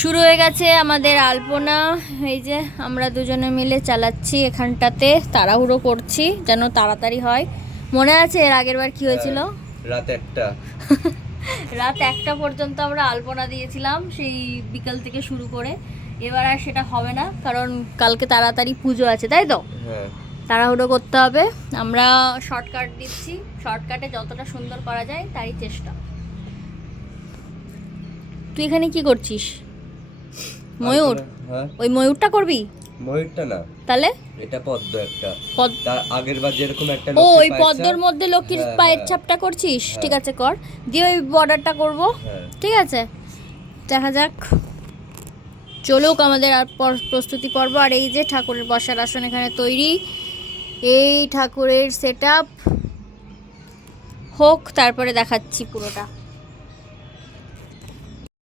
শুরু হয়ে গেছে আমাদের আলপনা। এই যে আমরা দুজনে মিলে চালাচ্ছি, এখানটাতে তাড়াহুড়ো করছি যেন তাড়াতাড়ি হয়। মনে আছে এর আগের বার কি হয়েছিল? রাত একটা পর্যন্ত আমরা আলপনা দিয়েছিলাম, সেই বিকাল থেকে শুরু করে। এবার আর সেটা হবে না, কারণ কালকে তাড়াতাড়ি পুজো আছে, তাই তো? তাড়াহুড়ো করতে হবে। আমরা শর্টকাট দিচ্ছি, শর্টকাটে যতটা সুন্দর করা যায় তারই চেষ্টা। তুই এখানে কি করছিস? ময়ূর? ওই ময়ূরটা করবি? ময়ূরটা না, তাহলে এটা পদ্ম একটা। তার আগের বার যেরকম একটা ও ওই পদ্মর মধ্যে লক্ষ্মীর পায়ের ছাপটা করছিস? ঠিক আছে, কর। দিয়ে ওই বর্ডারটা করব। ঠিক আছে, দেখা যাক। চলুক আমাদের আর প্রস্তুতি পর্ব। আর এই যে ঠাকুরের বসার আসন এখানে তৈরি, এই ঠাকুরের সেট আপ হোক, তারপরে দেখাচ্ছি পুরোটা।